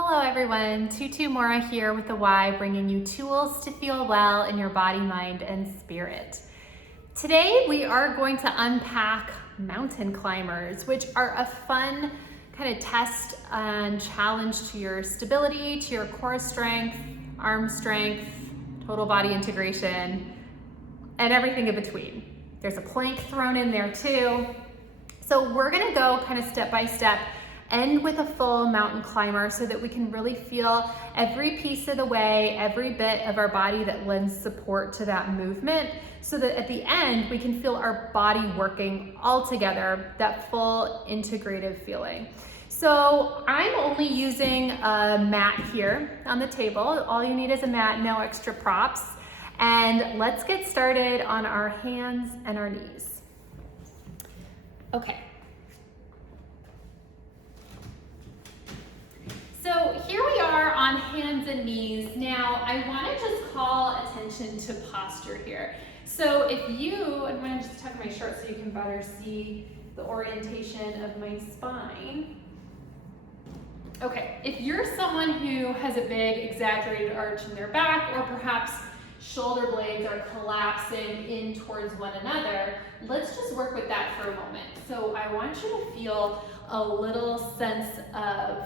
Hello everyone, Tutu Mora here with the Y, bringing you tools to feel well in your body, mind, and spirit. Today we are going to unpack mountain climbers, which are a fun kind of test and challenge to your stability, to your core strength, arm strength, total body integration, and everything in between. There's a plank thrown in there too. So we're gonna go kind of step by step, end with a full mountain climber so that we can really feel every piece of the way, every bit of our body that lends support to that movement, so that at the end we can feel our body working all together, that full integrative feeling. So I'm only using a mat here on the table. All you need is a mat, no extra props. And let's get started on our hands and our knees. Okay. So here we are on hands and knees. Now I want to just call attention to posture here. So if I'm going to just tuck my shirt so you can better see the orientation of my spine. Okay, if you're someone who has a big exaggerated arch in their back, or perhaps shoulder blades are collapsing in towards one another, let's just work with that for a moment. So I want you to feel a little sense of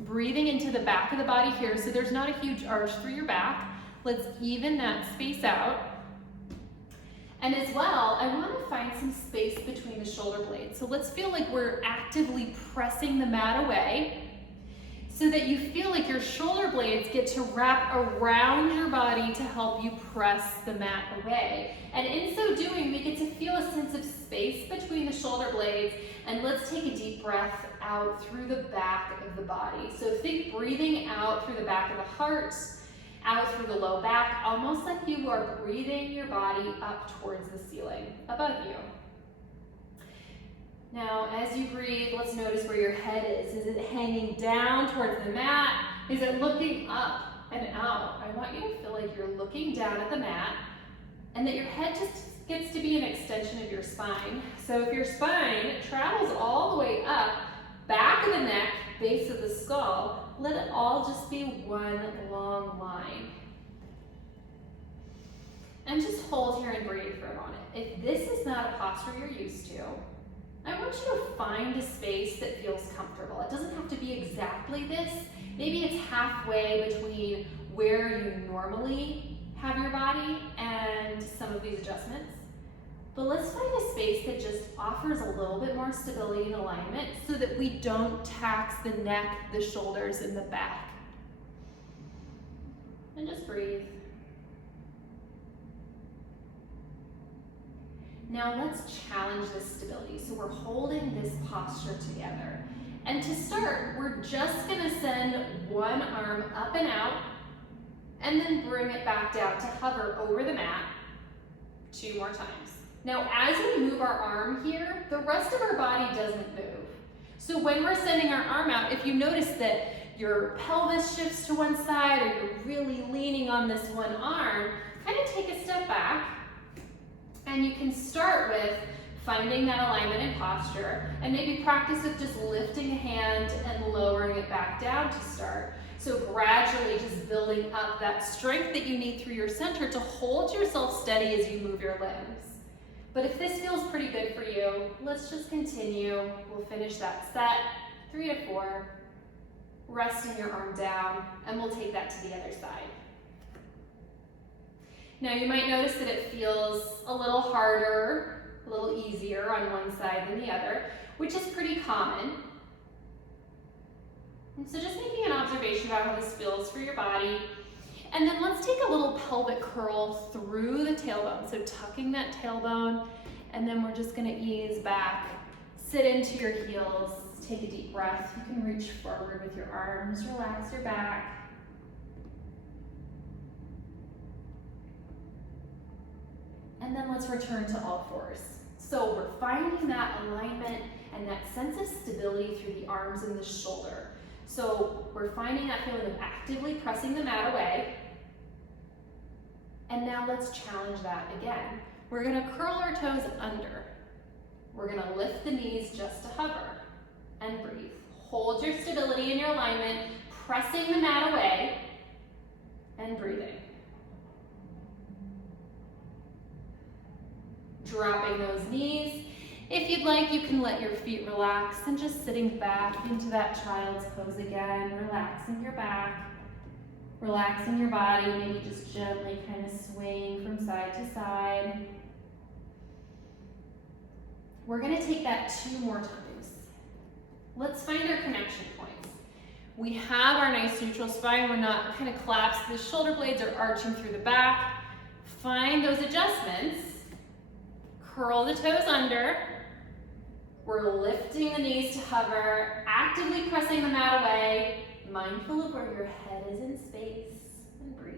breathing into the back of the body here. So there's not a huge arch through your back. Let's even that space out. And as well, I want to find some space between the shoulder blades. So let's feel like we're actively pressing the mat away, so that you feel like your shoulder blades get to wrap around your body to help you press the mat away. And in so doing, we get to feel a sense of space between the shoulder blades. And let's take a deep breath out through the back of the body. So think breathing out through the back of the heart, out through the low back, almost like you are breathing your body up towards the ceiling above you. Now, as you breathe, let's notice where your head is. Is it hanging down towards the mat? Is it looking up and out? I want you to feel like you're looking down at the mat and that your head just gets to be an extension of your spine. So if your spine travels all the way up, back of the neck, base of the skull, let it all just be one long line. And just hold here and breathe for a moment. If this is not a posture you're used to, I want you to find a space that feels comfortable. It doesn't have to be exactly this. Maybe it's halfway between where you normally have your body and some of these adjustments. But let's find a space that just offers a little bit more stability and alignment so that we don't tax the neck, the shoulders, and the back. And just breathe. Now let's challenge this stability. So we're holding this posture together. And to start, we're just gonna send one arm up and out, and then bring it back down to hover over the mat 2 more times. Now, as we move our arm here, the rest of our body doesn't move. So when we're sending our arm out, if you notice that your pelvis shifts to one side, or you're really leaning on this one arm, kind of take a step back. And you can start with finding that alignment and posture, and maybe practice with just lifting a hand and lowering it back down to start. So gradually just building up that strength that you need through your center to hold yourself steady as you move your limbs. But if this feels pretty good for you, let's just continue. We'll finish that set, 3 to 4, resting your arm down, and we'll take that to the other side. Now you might notice that it feels a little harder, a little easier on one side than the other, which is pretty common. And so just making an observation about how this feels for your body. And then let's take a little pelvic curl through the tailbone. So tucking that tailbone, and then we're just gonna ease back, sit into your heels, take a deep breath. You can reach forward with your arms, relax your back. And then let's return to all fours. So we're finding that alignment and that sense of stability through the arms and the shoulder. So we're finding that feeling of actively pressing the mat away. And now let's challenge that again. We're gonna curl our toes under. We're gonna lift the knees just to hover and breathe. hold your stability and your alignment, pressing the mat away and breathing. Dropping those knees. If you'd like, you can let your feet relax and just sitting back into that child's pose again, relaxing your back, relaxing your body, maybe just gently kind of swaying from side to side. We're going to take that 2 more times. Let's find our connection points. We have our nice neutral spine. We're not kind of collapsed. The shoulder blades are arching through the back. Find those adjustments. Curl the toes under. We're lifting the knees to hover, actively pressing the mat away, mindful of where your head is in space, and breathe.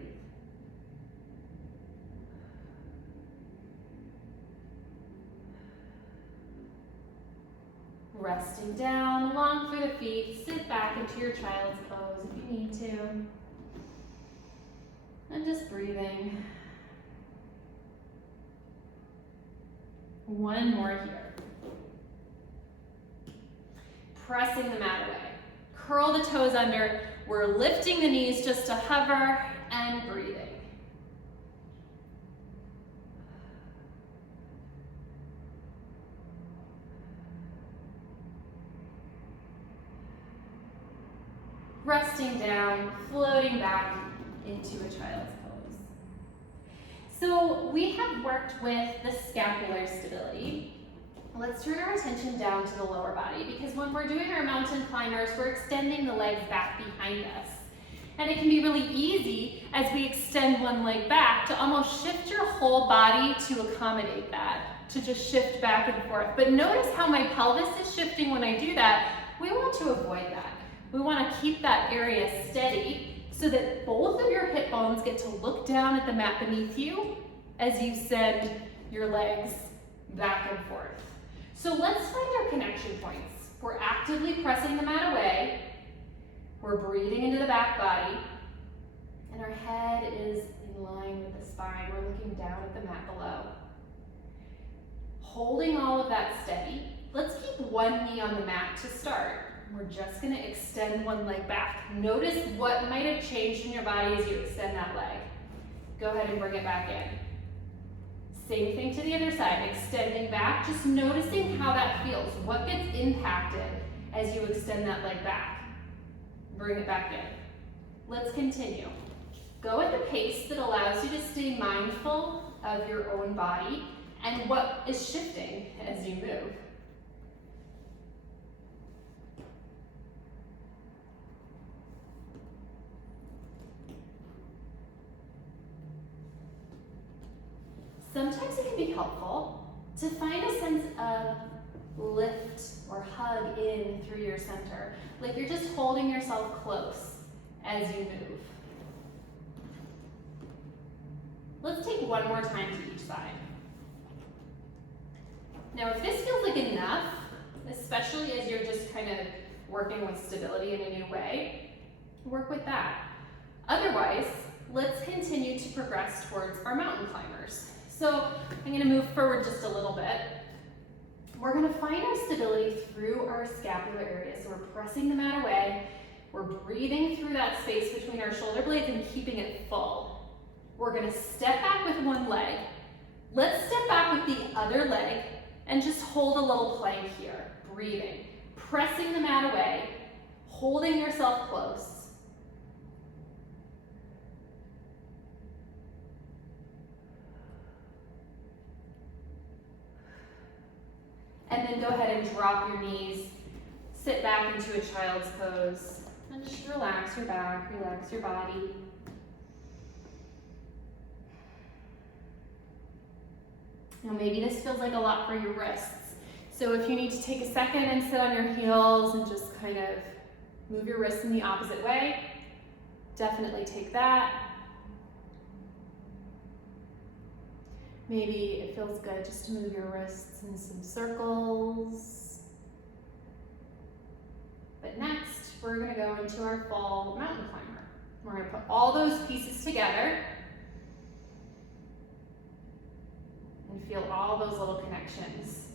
Resting down, long through the feet, sit back into your child's pose if you need to. And just breathing. One more here. Pressing the mat away. Curl the toes under. We're lifting the knees just to hover and breathing. Resting down, floating back into a child's pose. So we have worked with the scapular stability. Let's turn our attention down to the lower body, because when we're doing our mountain climbers, we're extending the legs back behind us. And it can be really easy as we extend one leg back to almost shift your whole body to accommodate that, to just shift back and forth. But notice how my pelvis is shifting when I do that. We want to avoid that. We want to keep that area steady so that both of your hip bones get to look down at the mat beneath you as you send your legs back and forth. So let's find our connection points. We're actively pressing the mat away. We're breathing into the back body. And our head is in line with the spine. We're looking down at the mat below. Holding all of that steady, let's keep one knee on the mat to start. We're just going to extend one leg back. Notice what might have changed in your body as you extend that leg. Go ahead and bring it back in. Same thing to the other side, extending back, just noticing how that feels. What gets impacted as you extend that leg back? Bring it back in. Let's continue. Go at the pace that allows you to stay mindful of your own body and what is shifting as you move. Sometimes it can be helpful to find a sense of lift or hug in through your center, like you're just holding yourself close as you move. Let's take one more time to each side. Now, if this feels like enough, especially as you're just kind of working with stability in a new way, work with that. Otherwise, let's continue to progress towards our mountain climbers. So I'm going to move forward just a little bit. We're going to find our stability through our scapular area. So we're pressing the mat away. We're breathing through that space between our shoulder blades and keeping it full. We're going to step back with one leg. Let's step back with the other leg and just hold a little plank here. Breathing, pressing the mat away, holding yourself close. And then go ahead and drop your knees, sit back into a child's pose, and just relax your back, relax your body. Now maybe this feels like a lot for your wrists. So if you need to take a second and sit on your heels and just kind of move your wrists in the opposite way, definitely take that. Maybe it feels good just to move your wrists in some circles. But next, we're going to go into our full mountain climber. We're going to put all those pieces together and feel all those little connections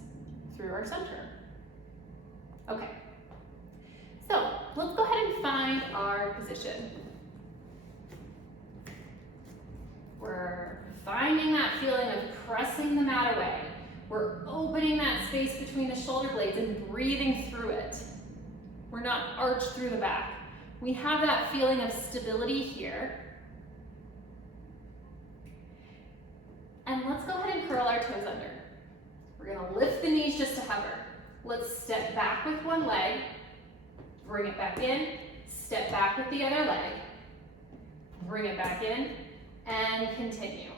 through our center. Okay, so find our position. We're finding that feeling of pressing the mat away. We're opening that space between the shoulder blades and breathing through it. We're not arched through the back. We have that feeling of stability here. And let's go ahead and curl our toes under. We're gonna lift the knees just to hover. Let's step back with one leg, bring it back in, step back with the other leg, bring it back in, and continue.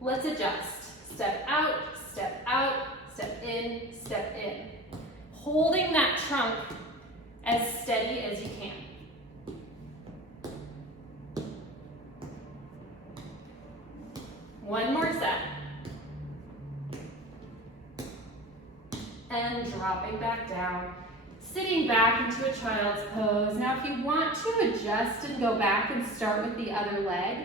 Let's adjust. Step out, step out, step in, step in. Holding that trunk as steady as you can. One more set. And dropping back down. Sitting back into a child's pose. Now if you want to adjust and go back and start with the other leg,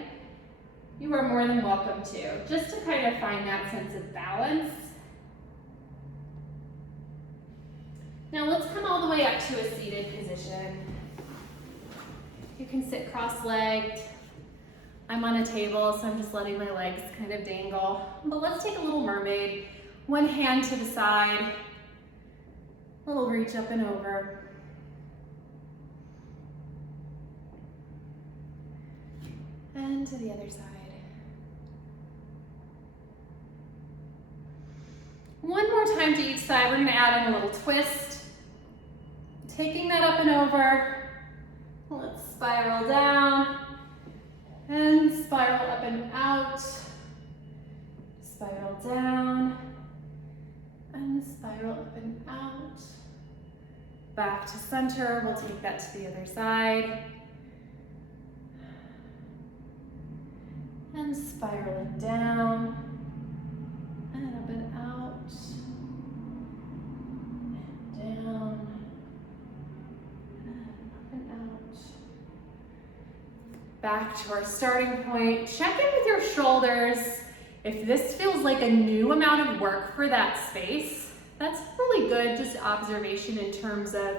you are more than welcome to, just to kind of find that sense of balance. Now let's come all the way up to a seated position. You can sit cross-legged. I'm on a table, so I'm just letting my legs kind of dangle. But let's take a little mermaid. One hand to the side, a little reach up and over. And to the other side. One more time to each side. We're gonna add in a little twist. Taking that up and over. Let's spiral down and spiral up and out. Spiral down and spiral up and out. Back to center. We'll take that to the other side. And spiraling down and up and out. And down. Back to our starting point. Check in with your shoulders. If this feels like a new amount of work for that space, that's really good just observation in terms of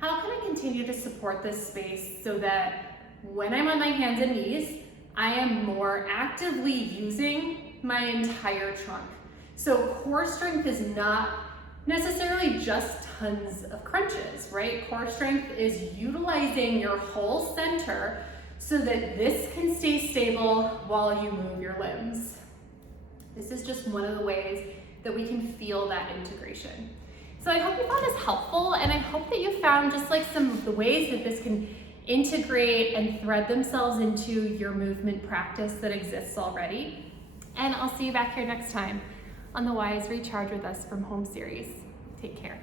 how can I continue to support this space so that when I'm on my hands and knees, I am more actively using my entire trunk. So core strength is not necessarily just tons of crunches, right? Core strength is utilizing your whole center so that this can stay stable while you move your limbs. This is just one of the ways that we can feel that integration. So I hope you found this helpful, and I hope that you found just like some of the ways that this can integrate and thread themselves into your movement practice that exists already. And I'll see you back here next time on the Wise Recharge with Us from Home series. Take care.